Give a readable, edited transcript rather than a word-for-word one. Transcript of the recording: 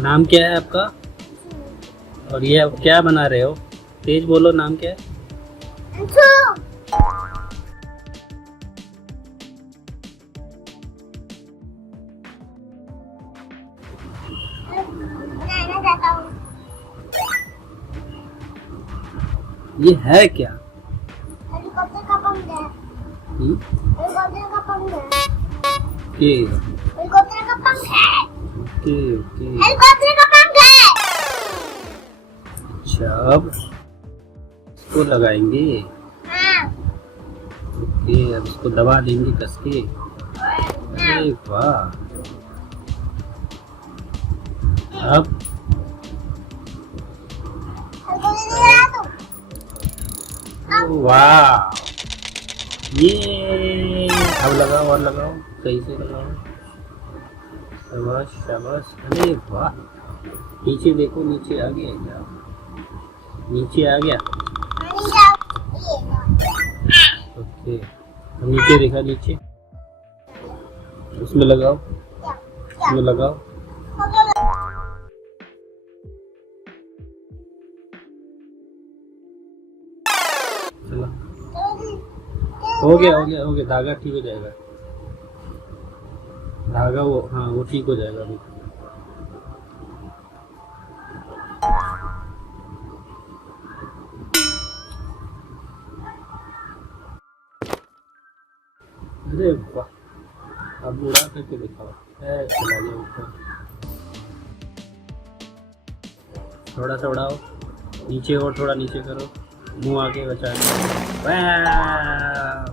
नाम क्या है आपका? और ये अब क्या बना रहे हो? तेज बोलो, नाम क्या है? अंशु। बनाना चाहता हूँ। ये है क्या? हेलीकॉप्टर का पंख है। हेलीकॉप्टर का पंख है। के हेलीकॉप्टर का पंख है। के हेलीकॉप्टर का पंख है। अच्छा, अब इसको लगाएंगे। हाँ। ओके, अब इसको दबा देंगे कस के। अरे वाह। अब वाह, ये अब लगाओ और लगाओ, सही से लगाओ। शाबाश शाबाश। अरे वाह, नीचे देखो, नीचे आ गया क्या? नीचे आ गया। ओके, अब नीचे देखा, नीचे उसमें लगाओ, उसमें लगाओ। चलो, हो गया हो गया हो गया। धागा ठीक हो जाएगा, धागा वो, हाँ वो ठीक हो जाएगा अभी। अरे वाह, अब उड़ा करके दिखाओ। चला गया ऊपर। थोड़ा सा उड़ाओ, नीचे और थोड़ा नीचे करो, मुंह आगे बचा। वाह,